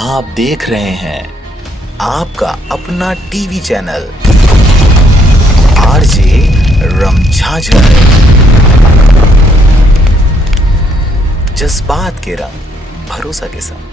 आप देख रहे हैं आपका अपना टीवी चैनल आरजे रमझाझर। जज्बात के रंग, भरोसा के संग।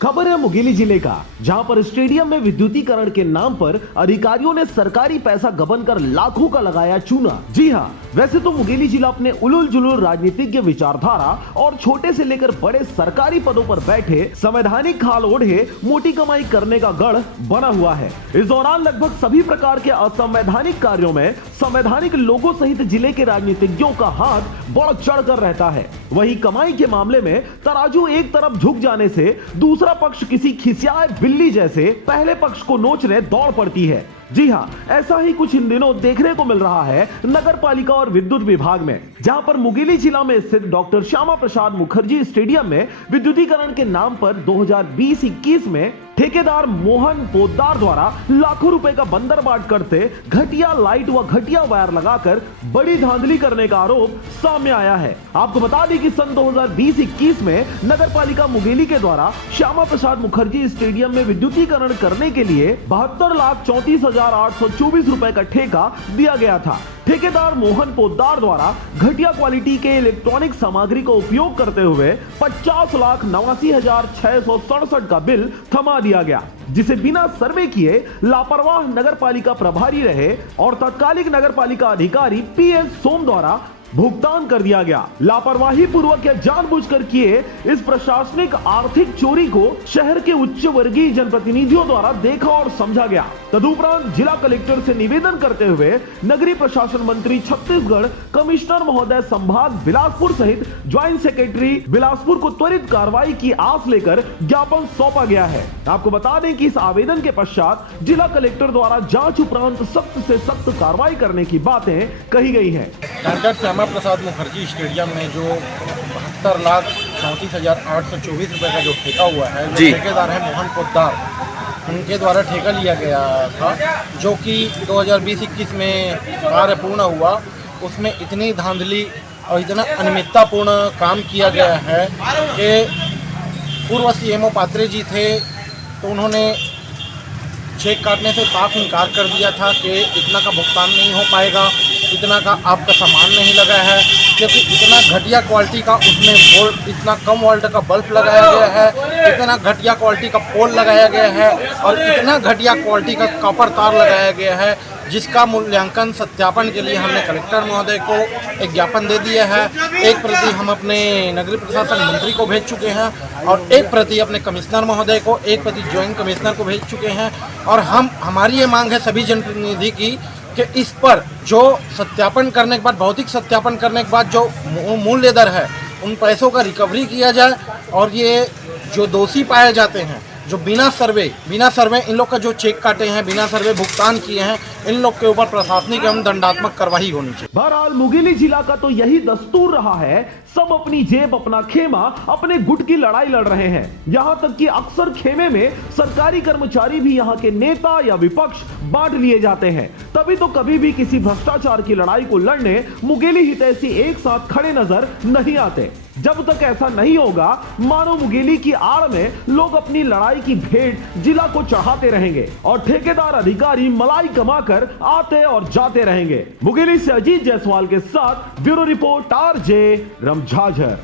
खबर है मुंगेली जिले का, जहां पर स्टेडियम में विद्युतीकरण के नाम पर अधिकारियों ने सरकारी पैसा गबन कर लाखों का लगाया चूना। जी हां, वैसे तो मुंगेली जिला अपने उलूल जुलूल राजनीतिज्ञ विचारधारा और छोटे से लेकर बड़े सरकारी पदों पर बैठे संवैधानिक खाल ओढ़े मोटी कमाई करने का गढ़ बना हुआ है। इस दौरान लगभग सभी प्रकार के असंवैधानिक कार्यों में संवैधानिक लोगों सहित जिले के राजनीतिज्ञों का हाथ बढ़ चढ़ कर रहता है। वहीं कमाई के मामले में तराजू एक तरफ झुक जाने से दूसरा पक्ष किसी खिसियाए बिल्ली जैसे पहले पक्ष को नोचने दौड़ पड़ती है। जी हां, ऐसा ही कुछ इन दिनों देखने को मिल रहा है नगर पालिका और विद्युत विभाग में, जहां पर मुंगेली जिला में स्थित डॉक्टर श्यामा प्रसाद मुखर्जी स्टेडियम में विद्युतीकरण के नाम पर 2020-21 में ठेकेदार मोहन पोद्दार द्वारा लाखों रुपए का बंदर बाट करते घटिया लाइट व घटिया वायर लगाकर बड़ी धांधली करने का आरोप सामने आया है। आपको बता दें कि सन 2020-21 में नगर पालिका मुंगेली के द्वारा श्यामा प्रसाद मुखर्जी स्टेडियम में विद्युतीकरण करने के लिए 72,34,824 रुपए का ठेका दिया गया था। ठेकेदार मोहन पोद्दार द्वारा घटिया क्वालिटी के इलेक्ट्रॉनिक सामग्री का उपयोग करते हुए 50,89,667 का बिल थमा दिया गया, जिसे बिना सर्वे किए लापरवाह नगर पालिका प्रभारी रहे और तत्कालिक नगर पालिका अधिकारी PS सोम द्वारा भुगतान कर दिया गया। लापरवाही पूर्वक या जानबूझकर किए इस प्रशासनिक आर्थिक चोरी को शहर के उच्च वर्गीय जनप्रतिनिधियों द्वारा देखा और समझा गया। तदुपरांत जिला कलेक्टर से निवेदन करते हुए नगरीय प्रशासन मंत्री छत्तीसगढ़ कमिश्नर महोदय संभाग बिलासपुर सहित ज्वाइंट सेक्रेटरी बिलासपुर को त्वरित कार्रवाई की आस लेकर ज्ञापन सौंपा गया है। आपको बता दें कि इस आवेदन के पश्चात जिला कलेक्टर द्वारा जांच उपरांत सख्त से सख्त कार्रवाई करने की बातें कही गई है। डॉक्टर श्यामा प्रसाद मुखर्जी स्टेडियम में जो 72,34,824 रुपए का जो ठेका हुआ है, जो ठेकेदार है मोहन पोद्दार, उनके द्वारा ठेका लिया गया था, जो कि 2020-21 में कार्य पूर्ण हुआ। उसमें इतनी धांधली और इतना अनियमिततापूर्ण काम किया गया है कि पूर्व CMO पात्रे जी थे, तो उन्होंने चेक काटने से साफ इनकार कर दिया था कि इतना का भुगतान नहीं हो पाएगा, इतना का आपका सामान नहीं लगा है, क्योंकि इतना घटिया क्वालिटी का उसमें वोल्ट, इतना कम वोल्ट का बल्ब लगाया गया है, इतना घटिया क्वालिटी का पोल लगाया गया है और इतना घटिया क्वालिटी का कॉपर तार लगाया गया है, जिसका मूल्यांकन सत्यापन के लिए हमने कलेक्टर महोदय को एक ज्ञापन दे दिया है। एक प्रति हम अपने नगरीय प्रशासन मंत्री को भेज चुके हैं और एक प्रति अपने कमिश्नर महोदय को, एक प्रति ज्वाइंट कमिश्नर को भेज चुके हैं। और हमारी ये मांग है सभी जनप्रतिनिधि की कि इस पर जो सत्यापन करने के बाद, भौतिक सत्यापन करने के बाद जो मूल्य दर है, उन पैसों का रिकवरी किया जाए और ये जो दोषी पाए जाते हैं, जो बिना सर्वे इन लोग का जो चेक काटे हैं, बिना सर्वे भुगतान किए हैं, इन लोग के ऊपर प्रशासनिक एवं दंडात्मक कार्रवाई होनी चाहिए। बहरहाल मुंगेली जिला का तो यही दस्तूर रहा है, सब अपनी जेब अपना खेमा अपने गुट की लड़ाई लड़ रहे हैं। यहाँ तक कि अक्सर खेमे में सरकारी कर्मचारी भी यहाँ के नेता या विपक्ष बांट लिए जाते हैं। तभी तो कभी भी किसी भ्रष्टाचार की लड़ाई को लड़ने मुंगेली हितैषी एक साथ खड़े नजर नहीं आते। जब तक ऐसा नहीं होगा, मानो मुंगेली की आड़ में लोग अपनी लड़ाई की भेंट जिला को चढ़ाते रहेंगे और ठेकेदार अधिकारी मलाई कमाकर आते और जाते रहेंगे। मुंगेली से अजीत जायसवाल के साथ ब्यूरो रिपोर्ट आरजे रमझाझर।